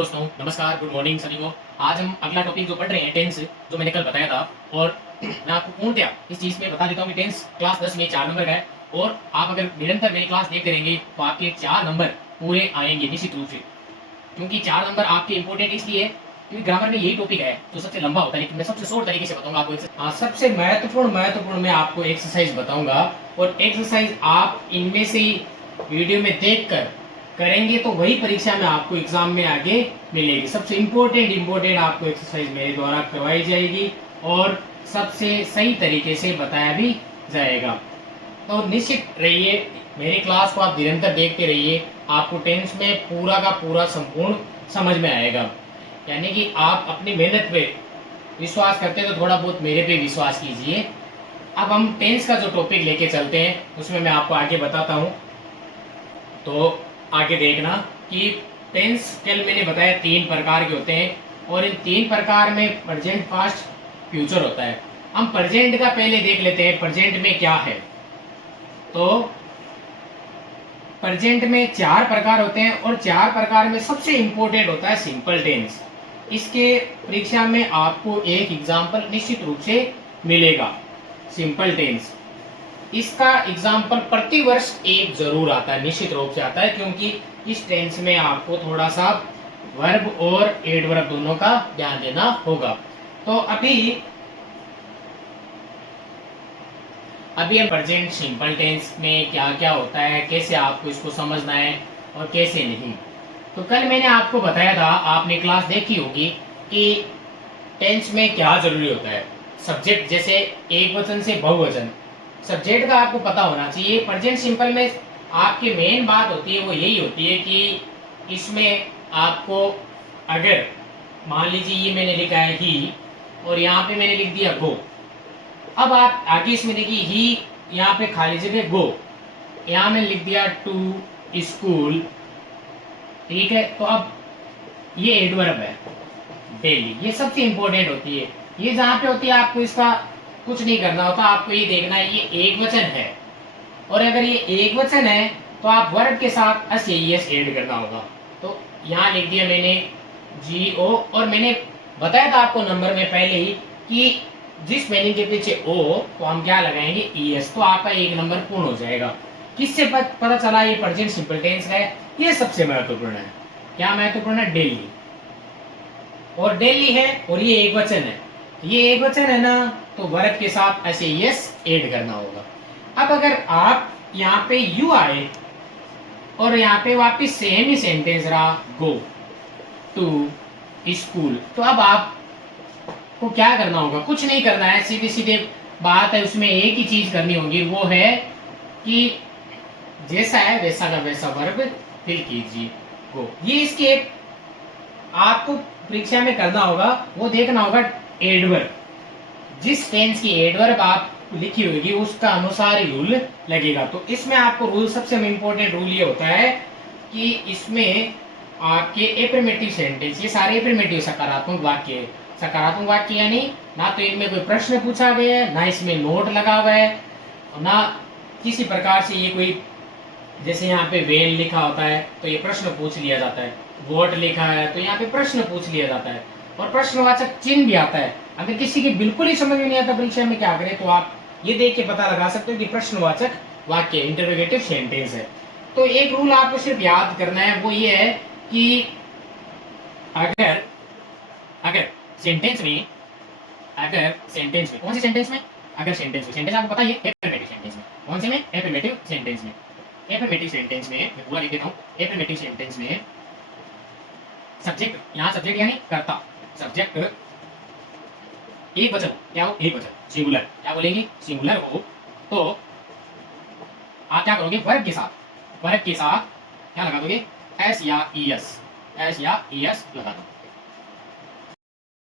दोस्तों, नमस्कार, good morning सभी को। आज हम अगला टॉपिक जो पढ़ रहे हैं टेंस, जो मैंने कल बताया था। और मैं आपको पूर्णतया इस चीज़ में बता देता हूँ कि टेंस क्लास 10 में 4 नंबर का है। और आप अगर निरंतर मेरी क्लास देखते रहेंगे तो आपके 4 नंबर पूरे आएंगे निश्चित रूप से। क्योंकि 4 नंबर आपके इंपॉर्टेंट इसलिए क्योंकि ग्रामर में यही टॉपिक है जो सबसे लंबा होता है, लेकिन मैं सबसे शॉर्ट तरीके से बताऊंगा आपको। सबसे महत्वपूर्ण मैं आपको एक्सरसाइज बताऊंगा। और एक्सरसाइज आप इनमें से ही वीडियो में देखकर करेंगे तो वही परीक्षा में आपको एग्जाम में आगे मिलेगी। सबसे इम्पोर्टेंट आपको एक्सरसाइज मेरे द्वारा करवाई जाएगी और सबसे सही तरीके से बताया भी जाएगा। तो निश्चित रहिए, मेरी क्लास को आप निरंतर देखते रहिए, आपको टेंस में पूरा का पूरा संपूर्ण समझ में आएगा। यानी कि आप अपनी मेहनत पे विश्वास करते हैं तो थोड़ा बहुत मेरे पे विश्वास कीजिए। अब हम टेंस का जो टॉपिक लेके चलते हैं उसमें मैं आपको आगे बताता हूँ। तो आगे देखना कि टेंस कल मैंने बताया 3 प्रकार के होते हैं और इन 3 प्रकार में प्रेजेंट, पास्ट, फ्यूचर होता है। हम प्रेजेंट का पहले देख लेते हैं, प्रेजेंट में क्या है। तो प्रेजेंट में 4 प्रकार होते हैं और 4 प्रकार में सबसे इंपॉर्टेंट होता है सिंपल टेंस। इसके परीक्षा में आपको एक एग्जाम्पल निश्चित रूप से मिलेगा। सिंपल टेंस, इसका एग्जाम्पल प्रतिवर्ष एक जरूर आता है, निश्चित रूप से आता है, क्योंकि इस टेंस में आपको थोड़ा सा वर्ब और एडवर्ब दोनों का ध्यान देना होगा। तो अभी हम प्रेजेंट सिंपल टेंस में क्या क्या होता है, कैसे आपको इसको समझना है और कैसे नहीं। तो कल मैंने आपको बताया था, आपने क्लास देखी होगी कि टेंस में क्या जरूरी होता है। सब्जेक्ट, जैसे एक वचन से बहुवचन, सब्जेक्ट का आपको पता होना चाहिए। प्रेजेंट सिंपल में आपकी मेन बात होती है वो यही होती है कि इसमें आपको, अगर मान लीजिए ये मैंने लिखा है ही और यहाँ पे मैंने लिख दिया गो। अब आप आगे इसमें देखिए ही, यहाँ पे खाली जगह गो, यहाँ मैंने लिख दिया टू स्कूल। ठीक है, तो अब ये एडवर्ब है डेली, ये सबसे इंपॉर्टेंट होती है। ये जहाँ पे होती है आपको इसका कुछ नहीं करना होता, आपको ये देखना है ये एक वचन है। और अगर ये एक वचन है तो आप वर्ब के साथ एस ऐड करना होगा। तो यहाँ लिख दिया मैंने GO, और मैंने बताया था आपको नंबर में पहले ही कि जिस स्पेलिंग के पीछे O तो हम क्या लगाएंगे ES, तो आपका एक नंबर पूर्ण हो जाएगा। किससे पता चला ये प्रेजेंट सिंपल टेंस है? ये सबसे महत्वपूर्ण है। क्या महत्वपूर्ण है? डेली, और डेली है और ये एक वचन है। ये एक वचन है ना, तो वर्ब के साथ एस ऐड करना होगा। अब अगर आप यहाँ पे यू आए और यहाँ पे वापिस सेम ही सेंटेंस रहा, गो टू स्कूल, तो अब आप को क्या करना होगा? कुछ नहीं करना है, सीधे सीधे बात है, उसमें एक ही चीज करनी होगी, वो है कि जैसा है वैसा का वैसा वर्ब फिल कीजिए, गो। ये इसकी एक आपको परीक्षा में करना होगा, वो देखना होगा एडवर्ब। जिस टेंस की एडवर्ब आप लिखी होगी उसका अनुसार ही रूल लगेगा। तो इसमें आपको रूल, सबसे इंपॉर्टेंट रूल ये होता है कि इसमें आपके एफर्मेटिव सेंटेंस, ये सारे एफर्मेटिव सकारात्मक वाक्य है। सकारात्मक वाक्य यानी ना तो इनमें कोई प्रश्न पूछा गया है, ना इसमें नोट लगा हुआ है, ना किसी प्रकार से ये कोई, जैसे यहाँ पे वेल लिखा होता है तो ये प्रश्न पूछ लिया जाता है, वोट लिखा है तो यहाँ पे प्रश्न पूछ लिया जाता है, और प्रश्नवाचक चिन्ह भी आता है। अगर किसी की बिल्कुल ही समझ में नहीं आता परीक्षा में क्या करें, तो आप ये देख के पता लगा सकते हो कि प्रश्नवाचक वाक्य इंटरोगेटिव सेंटेंस है। तो एक रूल आपको सिर्फ याद करना है, वो ये है कि अगर अगर सेंटेंस में कौन से सेंटेंस में, अगर सेंटेंस आपको पता है एफर्मेटिव सेंटेंस में, कौन से में? एफर्मेटिव सेंटेंस में। एफर्मेटिव सेंटेंस में मैं पूरा लिख देता हूँ। एफर्मेटिव सेंटेंस में सब्जेक्ट, यहाँ सब्जेक्ट यानी कर्ता, सब्जेक्ट एक वचन, क्या हो? एक वचन, सिंगुलर। क्या बोलेंगे? सिंगुलर हो तो आप क्या करोगे? वर्ब के साथ क्या लगा दोगे? एस या ES लगा दो।